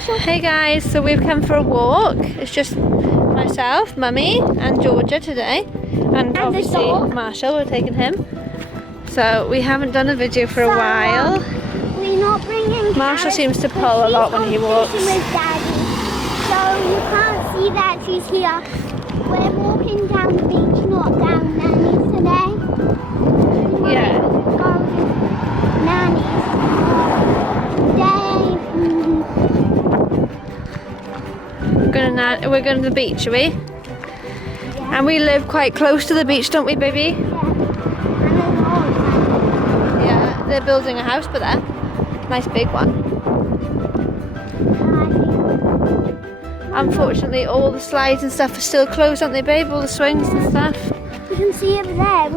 Hey guys, so we've come for a walk. It's just myself, Mummy and Georgia today, and obviously Marshall, we're taking him. So we haven't done a video for a while. We're not bringing Marshall seems to pull a lot when he walks. With Daddy, so you can't see that she's here. We're walking down the beach, not down Nanny's today. Yeah. Nanny's day. We're going to the beach, are we? Yeah. And we live quite close to the beach, don't we, baby? Yeah, they're building a house, but there. Nice big one. Unfortunately, all the slides and stuff are still closed, aren't they, babe? All the swings and stuff. You can see over there.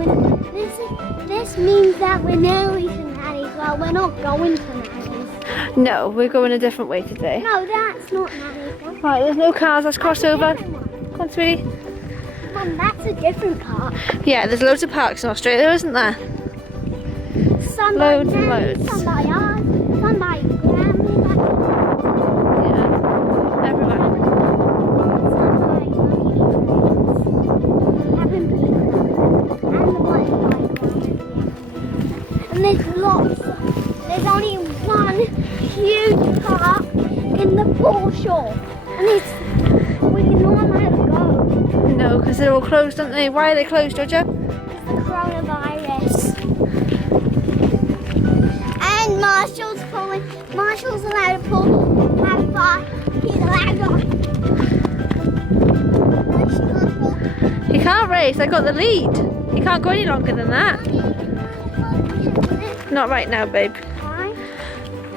This means that we're nearly to Nanny's. Well, we're not going to Nanny's. No, we're going a different way today. No, that's not Nanny's. Right, there's no cars. Let's cross over. Come on, sweetie. Mum, that's a different park. Yeah, there's loads of parks in Australia, isn't there? Some Loads by and Nanny's, loads. some by ours, some by Grandma's. Yeah, everywhere. And there's lots. There's only one huge park in the foreshore, and we're not allowed to go. No, because they're all closed, aren't they? Why are they closed, Georgia? It's the coronavirus. And Marshall's pulling. Marshall's allowed to pull how far he's allowed to go. He can't race. I got the lead. He can't go any longer than that. Not right now, babe. Why?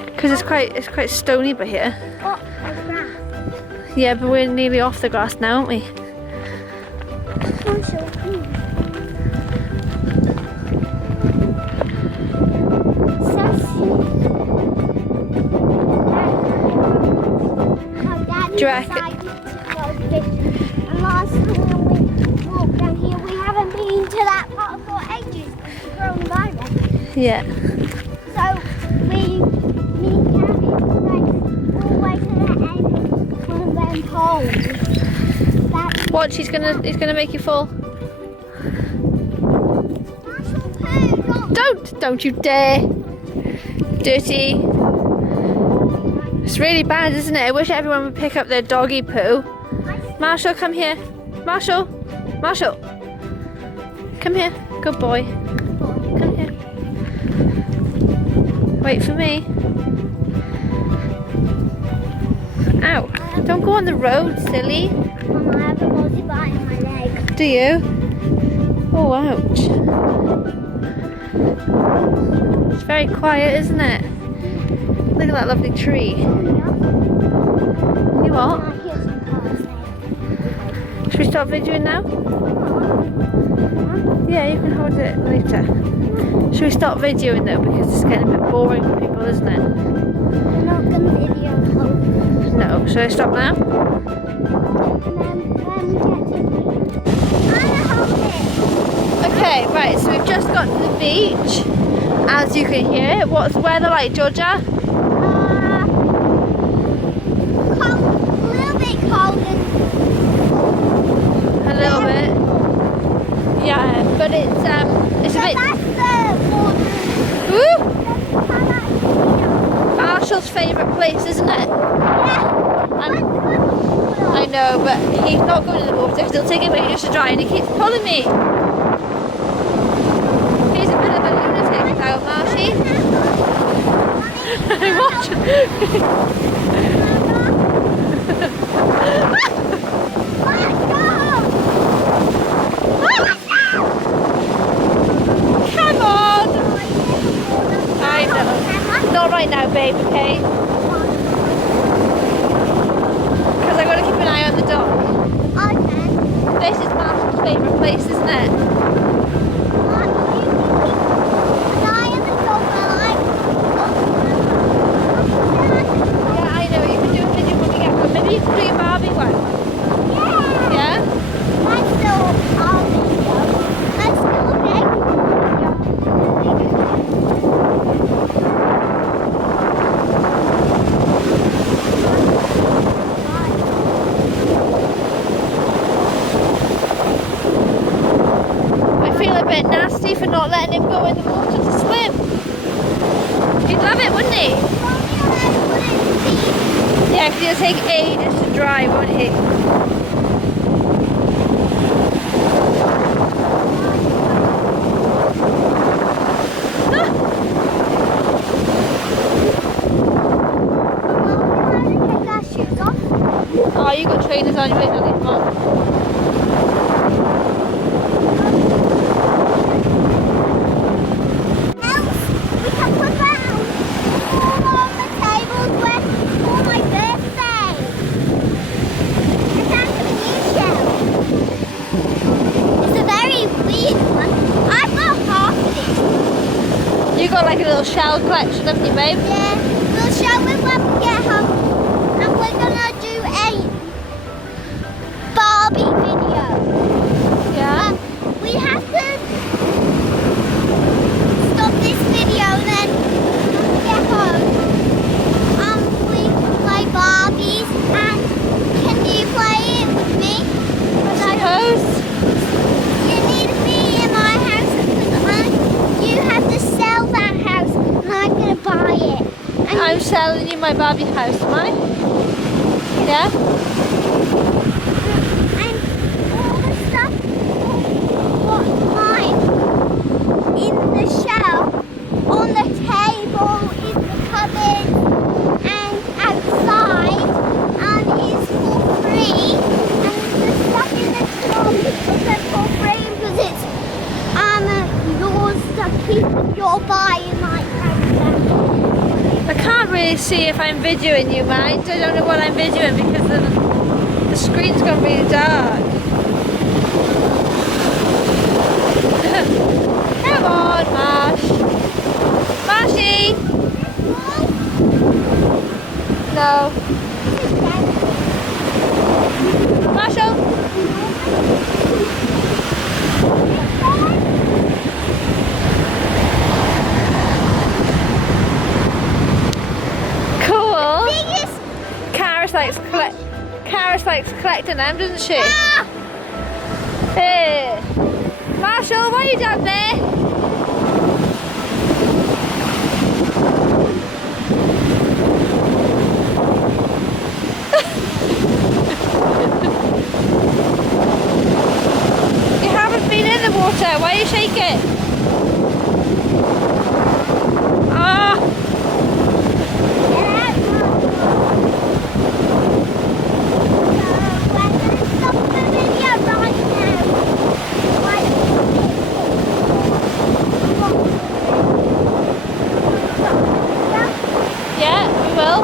Because it's quite stony by here. Oh, there's grass. Yeah, but we're nearly off the grass now, aren't we? Marshall, please. Do you reckon? And last time when we walked down here, we haven't been to that park for ages because of coronavirus. Yeah. So me and Gabby went all the way to the end and went home. Watch, he's gonna make you fall. Don't you dare! Dirty. It's really bad, isn't it? I wish everyone would pick up their doggy poo. Marshall, come here. Marshall. Come here. Good boy. Come here. Wait for me. Ow. Don't go on the road, silly. Mama, I have a multi-bite in my leg. Do you? Oh, ouch. It's very quiet, isn't it? Look at that lovely tree. You what? Should we stop videoing now? Yeah, you can hold it later. Should we stop videoing though, because it's getting a bit boring for people, isn't it? I'm not going to video. No, should I stop now? Okay, right, so we've just got to the beach. As you can hear, what's the weather like, Georgia? Cold, a little bit cold. A little bit. Yeah, but it's a bit. That's the water. Woo! Marshall's favourite place, isn't it? Yeah. I know, but he's not going in the water because he'll take it ages to dry and he keeps pulling me. He's a bit of a lunatic now, Marshie. Watch. Come on! I know. Not right now, babe, okay? Because I've got to keep an eye on the dog. Okay. This is Marshall's favourite place, isn't it? Yeah, I know. You can do a video when we get home. Maybe you can do your Barbie one. Yeah? Let's do our video. Let's do a big video. Yeah, because it'll take ages to dry, won't it? Oh, you got trainers on your way, don't you? Come on. We can put that all on the tables for my birthday. It's actually a new shell. It's a very weird one. I've got half of it. You got like a little shell collection, haven't you, babe? Yeah, we'll show it when we get home. And we're gonna do a Barbie video. Yeah. We have to stop this video then when we get home. We play Barbies and can you play it with me? I suppose. You need to be in my house because you have to sell that house and I'm gonna buy it. And I'm selling you my Barbie house, am I? Yeah? And all the stuff what's mine in the shelf, on the table, in the cupboard, and outside, and is for free. And the stuff in the shop is for free because it's yours to keep and you're buying like that. I can't really see if I'm videoing you, mind. I don't know what I'm videoing because the screen's gone really dark. Come on, Marsh. Marshie! No. Marshall! Cool. Biggest. Karis likes collecting them, doesn't she? Ah! Hey, Marshall, why are you down there? You haven't been in the water. Why are you shaking? Ah. Yeah, we will.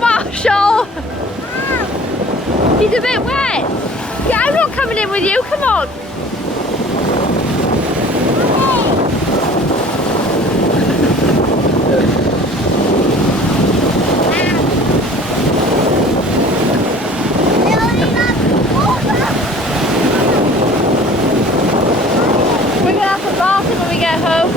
Marshall! He's a bit wet. Yeah, I'm not coming in with you, come on. We're going to have to bath him when we get home.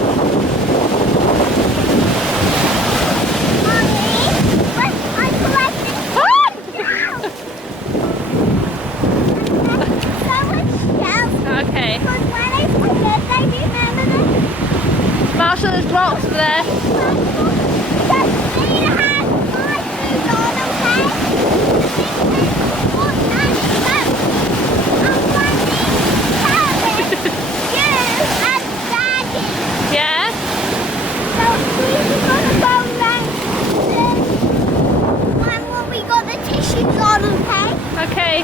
Okay. Marshall, there's rocks there. Yeah? We got the tissues on, okay? Okay.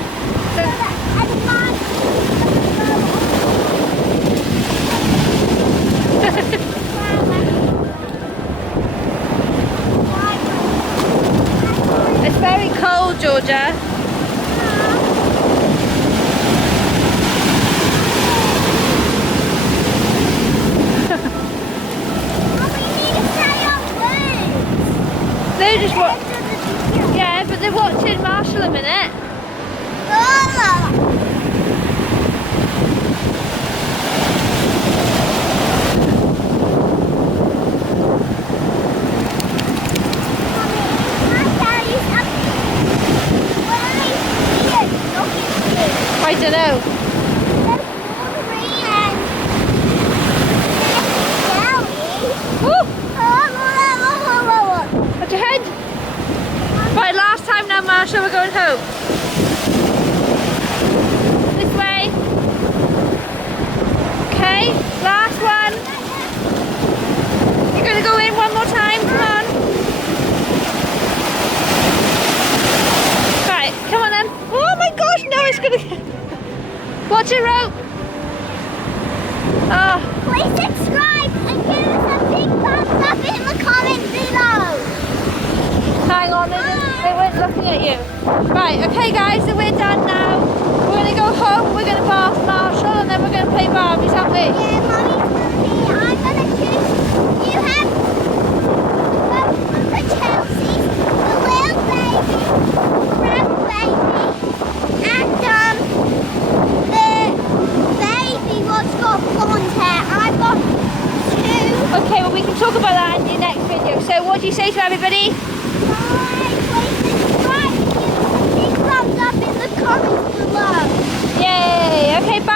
Watch your rope. Oh, Please subscribe and give us a big thumbs up in the comments below. hang on, they weren't looking at you. Right, okay guys, so we're done now. We're going to go home, we're going to bath Marshall, and then we're going to play Barbies, aren't we? Yeah, Mummy's gonna be. I'm gonna choose. You have the Chelsea's, the little baby, brown baby, and the baby what's got blonde hair. I've got two. Okay, well we can talk about that in the next video. So what do you say to everybody? Bye. Please subscribe and give us a big thumbs up in the comments below. Yay! Okay, bye.